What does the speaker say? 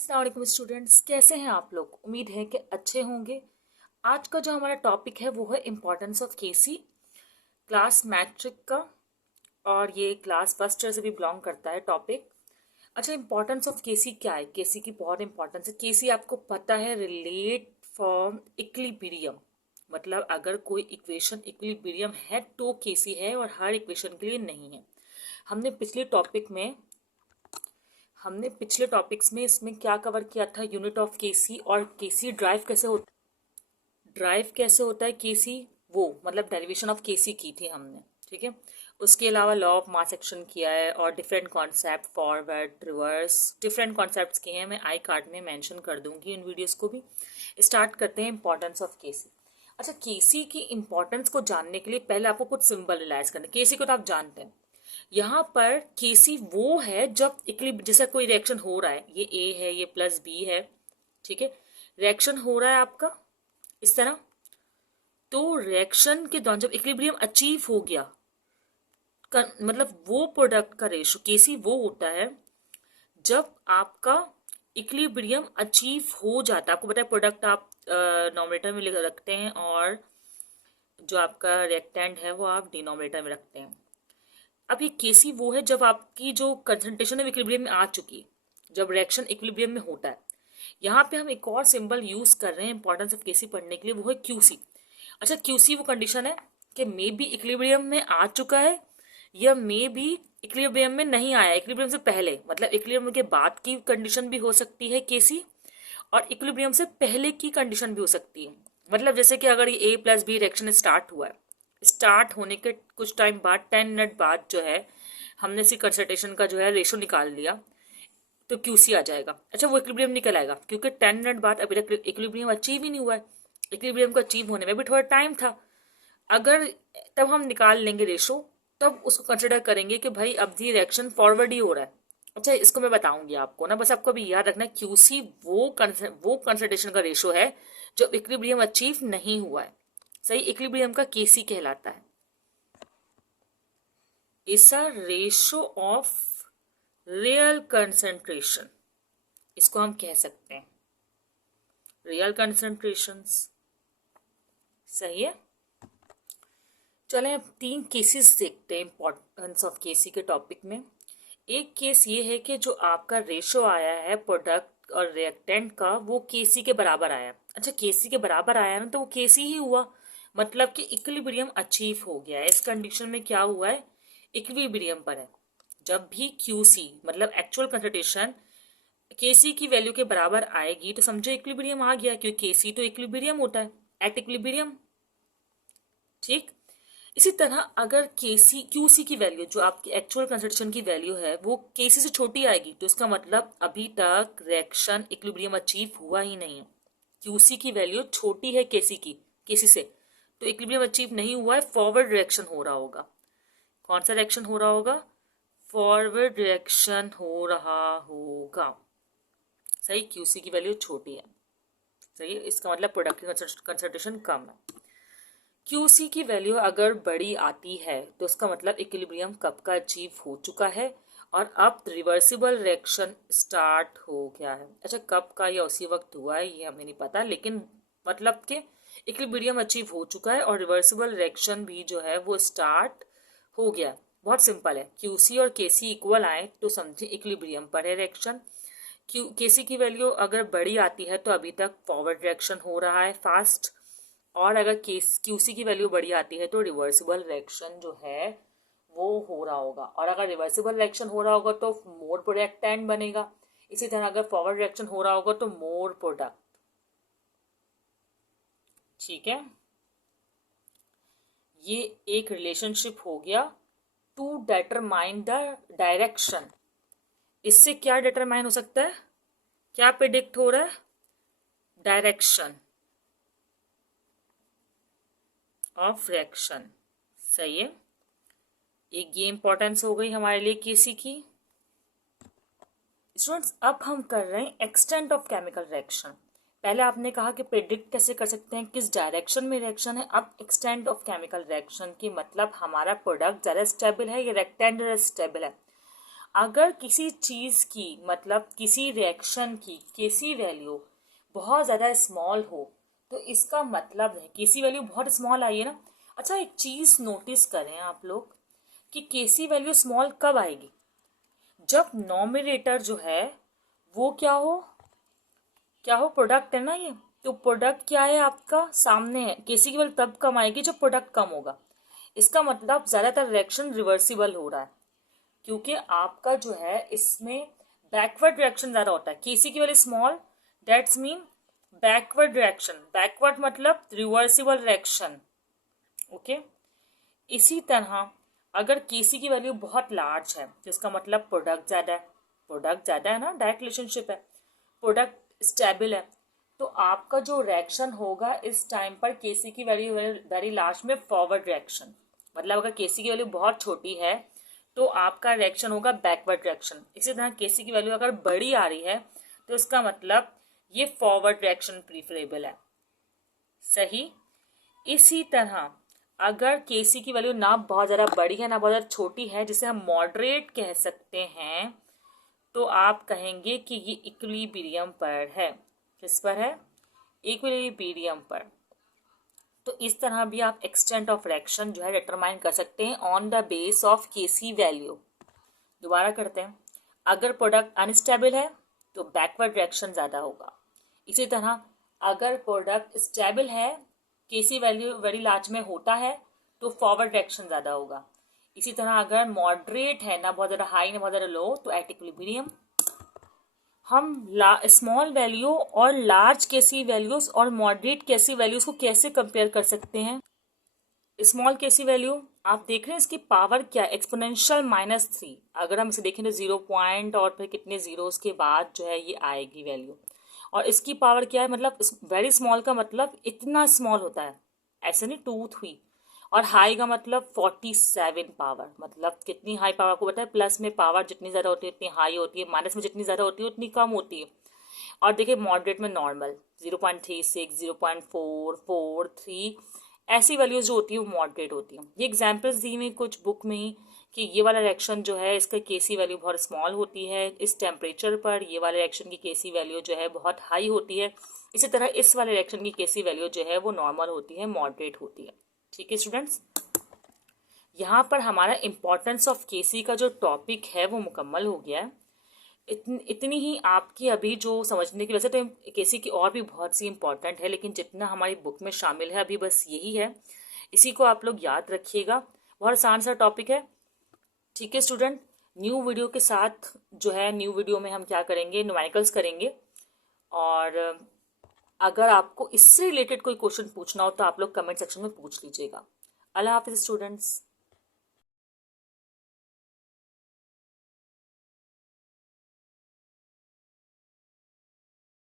अस्सलाम वालेकुम स्टूडेंट्स, कैसे हैं आप लोग। उम्मीद है कि अच्छे होंगे। आज का जो हमारा टॉपिक है वो है importance of KC, class matric का। और ये क्लास फर्स्ट ईयर से भी बिलोंग करता है टॉपिक। अच्छा, इम्पोर्टेंस ऑफ केसी क्या है। केसी की बहुत इंपॉर्टेंस है। केसी आपको पता है, रिलेट फ्रॉम इक्विलिब्रियम। मतलब अगर कोई इक्वेशन इक्विलिब्रियम है तो केसी है, और हर इक्वेशन के लिए नहीं है। हमने पिछले टॉपिक में हमने पिछले टॉपिक्स में इसमें क्या कवर किया था, यूनिट ऑफ केसी और केसी ड्राइव कैसे होता है केसी, वो मतलब डेरिवेशन ऑफ केसी की थी हमने। ठीक है। उसके अलावा लॉ ऑफ मास एक्शन किया है, और different concept forward reverse different concepts किए हैं। मैं आई कार्ड में मेंशन कर दूंगी उन वीडियोस को भी। स्टार्ट करते हैं इंपॉर्टेंस ऑफ केसी। अच्छा, केसी की इंपॉर्टेंस को जानने के लिए पहले आपको कुछ सिंबल रियलाइज करना है। केसी को तो आप जानते हैं। यहाँ पर केसी वो है जब इक्विलिब्रियम, जैसे कोई रिएक्शन हो रहा है, ये ए है, ये प्लस बी है। ठीक है। रिएक्शन हो रहा है आपका इस तरह। तो रिएक्शन के दौरान जब इक्विलिब्रियम अचीव हो गया, मतलब वो प्रोडक्ट का रेशो केसी वो होता है जब आपका इक्विलिब्रियम अचीव हो जाता है। आपको पता है प्रोडक्ट आप नॉमिनेटर में रखते हैं, और जो आपका रिएक्टेंट है वो आप डिनोमिनेटर में रखते हैं। अब ये केसी वो है जब आपकी जो कंसंट्रेशन है इक्विलिब्रियम में आ चुकी है, जब रिएक्शन इक्विलिब्रियम में होता है। यहाँ पे हम एक और सिंबल यूज कर रहे हैं इंपॉर्टेंस ऑफ केसी पढ़ने के लिए, वो है क्यूसी। अच्छा, क्यूसी वो कंडीशन है कि मे बी इक्विलिब्रियम में आ चुका है, या मे बी इक्विलिब्रियम में नहीं आया, इक्विलिब्रियम से पहले, मतलब इक्विलिब्रियम के बाद की कंडीशन भी हो सकती है केसी, और इक्विलिब्रियम से पहले की कंडीशन भी हो सकती है। मतलब जैसे कि अगर ये ए प्लस बी रिएक्शन स्टार्ट हुआ है, स्टार्ट होने के कुछ टाइम बाद 10 मिनट बाद जो है हमने इसकी कंसंट्रेशन का जो है रेशो निकाल लिया, तो क्यूसी आ जाएगा। अच्छा, वो इक्विलिब्रियम निकल आएगा क्योंकि 10 मिनट बाद अभी तक इक्विलिब्रियम अचीव ही नहीं हुआ है। इक्विलिब्रियम को अचीव होने में भी थोड़ा टाइम था। अगर तब हम निकाल लेंगे रेशो, तब उसको कंसिडर करेंगे कि भाई अब भी रिएक्शन फॉरवर्ड ही हो रहा है। अच्छा, इसको मैं बताऊंगी आपको ना, बस आपको अभी याद रखना है क्यूसी वो कंसंट्रेशन का रेशो है जो इक्विलिब्रियम अचीव नहीं हुआ है। सही, इक्विलिब्रियम का केसी कहलाता है। Is a ratio of real concentration, इसको हम कह सकते हैं रियल कंसंट्रेशंस। सही है। चलें अब 3 केसेस देखते हैं इंपॉर्टेंस ऑफ केसी के टॉपिक में। एक केस ये है कि जो आपका रेशो आया है प्रोडक्ट और रिएक्टेंट का, वो केसी के बराबर आया। अच्छा, केसी के बराबर आया ना, तो वो केसी ही हुआ, मतलब कि इक्विलिब्रियम अचीव हो गया है। इस कंडीशन में क्या हुआ है, इक्विलिब्रियम पर है। जब भी क्यूसी मतलब एक्चुअल कंसंट्रेशन केसी की वैल्यू के बराबर आएगी तो समझो इक्विलिब्रियम आ गया, क्योंकि केसी तो इक्विलिब्रियम होता है, एट इक्विलिब्रियम। ठीक। इसी तरह अगर केसी क्यूसी की वैल्यू, जो आपकी एक्चुअल कंसंट्रेशन की वैल्यू है, वो केसी से छोटी आएगी, तो इसका मतलब अभी तक रिएक्शन इक्विलिब्रियम अचीव हुआ ही नहीं है। क्यूसी की वैल्यू छोटी है केसी से, तो इक्विलिब्रियम अचीव नहीं हुआ है, फॉरवर्ड रिएक्शन हो रहा होगा। कौन सा रिएक्शन हो रहा होगा, फॉरवर्ड रिएक्शन हो रहा होगा। सही, क्यूसी की वैल्यू छोटी है। सही, इसका मतलब प्रोडक्ट की कंसंट्रेशन कम है। क्यूसी की वैल्यू अगर बड़ी आती है तो उसका मतलब इक्विलिब्रियम कब का अचीव हो चुका है, और अब रिवर्सिबल रिएक्शन स्टार्ट हो गया है। अच्छा, कब का या उसी वक्त हुआ है ये हमें नहीं पता, लेकिन मतलब कि इक्विलिब्रियम अचीव हो चुका है और रिवर्सिबल रिएक्शन भी जो है वो स्टार्ट हो गया। बहुत सिंपल है, क्यूसी और केसी इक्वल आए तो समझे इक्विलिब्रियम पर है रिएक्शन। केसी की वैल्यू अगर बड़ी आती है तो अभी तक फॉरवर्ड रिएक्शन हो रहा है फास्ट, और अगर क्यूसी की वैल्यू बड़ी आती है तो रिवर्सिबल रिएक्शन जो है वो हो रहा होगा। और अगर रिवर्सिबल रिएक्शन हो रहा होगा तो मोर प्रोडक्टेंट बनेगा। इसी तरह अगर फॉरवर्ड रिएक्शन हो रहा होगा तो मोर प्रोडक्ट। ठीक है, ये एक रिलेशनशिप हो गया टू डिटरमाइन द डायरेक्शन। इससे क्या डिटरमाइन हो सकता है, क्या प्रिडिक्ट हो रहा है, डायरेक्शन ऑफ रिएक्शन। सही है, एक ये इंपॉर्टेंस हो गई हमारे लिए केसी की। स्टूडेंट्स, अब हम कर रहे हैं एक्सटेंट ऑफ केमिकल रिएक्शन। पहले आपने कहा कि प्रिडिक्ट कैसे कर सकते हैं, किस डायरेक्शन में रिएक्शन है। अब एक्सटेंट ऑफ केमिकल रिएक्शन की मतलब हमारा प्रोडक्ट ज़्यादा स्टेबल है या रेक्टेंड स्टेबल है। अगर किसी चीज़ की मतलब किसी रिएक्शन की केसी वैल्यू बहुत ज़्यादा स्मॉल हो तो इसका मतलब है केसी वैल्यू बहुत स्मॉल आई है ना। अच्छा, एक चीज़ नोटिस करें आप लोग कि केसी वैल्यू स्मॉल कब आएगी, जब नॉमिनेटर जो है वो क्या हो प्रोडक्ट है ना ये। तो प्रोडक्ट क्या है आपका सामने है, केसी की वैल्यू तब कम आएगी जब प्रोडक्ट कम होगा। इसका मतलब ज़्यादातर रिएक्शन रिवर्सिबल हो रहा है, क्योंकि आपका जो है इसमें बैकवर्ड रिएक्शन ज़्यादा होता है। केसी की value small, that's mean backward reaction, backward मतलब रिवर्सिबल रिएक्शन। ओके, इसी तरह अगर केसी की वैल्यू बहुत लार्ज है तो इसका मतलब प्रोडक्ट ज़्यादा है, प्रोडक्ट ज़्यादा है ना, डायरेक्ट रिलेशनशिप है, प्रोडक्ट स्टेबल है। तो आपका जो रिएक्शन होगा इस टाइम पर केसी की वैल्यू वेरी लार्ज में फॉरवर्ड रिएक्शन, मतलब अगर केसी की वैल्यू बहुत छोटी है तो आपका रिएक्शन होगा बैकवर्ड रिएक्शन। इसी तरह केसी की वैल्यू अगर बड़ी आ रही है तो इसका मतलब ये फॉरवर्ड रिएक्शन प्रीफरेबल है। सही। इसी तरह अगर केसी की वैल्यू ना बहुत ज़्यादा बड़ी है ना बहुत ज़्यादा छोटी है, जिसे हम मॉडरेट कह सकते हैं, तो आप कहेंगे कि ये इक्विलिब्रियम पर है। किस पर है? इक्विलिब्रियम पर। तो इस तरह भी आप एक्सटेंट ऑफ रिएक्शन जो है डिटरमाइन कर सकते हैं on the base of KC value. दोबारा करते हैं, अगर प्रोडक्ट अनस्टेबल है तो बैकवर्ड रिएक्शन ज़्यादा होगा। इसी तरह अगर प्रोडक्ट स्टेबल है, केसी वैल्यू वेरी लार्ज में होता है, तो फॉरवर्ड रिएक्शन ज़्यादा होगा। इसी तरह अगर मॉडरेट है, ना बहुत ज़्यादा हाई ना बहुत ज़्यादा लो, तो एट इक्विलिब्रियम। हम स्मॉल वैल्यू और लार्ज केसी वैल्यूज और मॉडरेट केसी वैल्यूज को कैसे कंपेयर कर सकते हैं? स्मॉल केसी वैल्यू आप देख रहे हैं, इसकी पावर क्या है, एक्सपोनेंशियल -3। अगर हम इसे देखें तो 0 पॉइंट और फिर कितने जीरोस के बाद जो है ये आएगी वैल्यू। और इसकी पावर क्या है, मतलब वेरी स्मॉल का मतलब इतना स्मॉल होता है, ऐसे नहीं 2 3। और हाई का मतलब 47 पावर, मतलब कितनी हाई पावर को बताए, प्लस में पावर जितनी ज़्यादा होती है उतनी हाई होती है, माइनस में जितनी ज़्यादा होती है उतनी कम होती है। और देखिए मॉडरेट में नॉर्मल 0.36, 0.443, ऐसी वैल्यूज जो होती है वो मॉडरेट होती है। ये एग्जाम्पल्स दी हुई कुछ बुक में ही कि ये वाला रिएक्शन जो है इसका केसी वैल्यू बहुत स्मॉल होती है इस टेम्परेचर पर, ये वाले रिएक्शन की केसी वैल्यू जो है बहुत हाई होती है। इसी तरह इस वाले रिएक्शन की केसी वैल्यू जो है वो नॉर्मल होती है, मॉडरेट होती है। ठीक है स्टूडेंट्स, यहाँ पर हमारा इम्पोर्टेंस ऑफ केसी का जो टॉपिक है वो मुकम्मल हो गया है। इतनी ही आपकी अभी जो समझने की, वैसे तो केसी की और भी बहुत सी इंपॉर्टेंट है, लेकिन जितना हमारी बुक में शामिल है अभी बस यही है। इसी को आप लोग याद रखिएगा, बहुत आसान सा टॉपिक है। ठीक है स्टूडेंट, न्यू वीडियो के साथ जो है, न्यू वीडियो में हम क्या करेंगे, न्यूमेरिकल्स करेंगे। और अगर आपको इससे रिलेटेड कोई क्वेश्चन पूछना हो तो आप लोग कमेंट सेक्शन में पूछ लीजिएगा। अल्लाह हाफिज़ स्टूडेंट्स।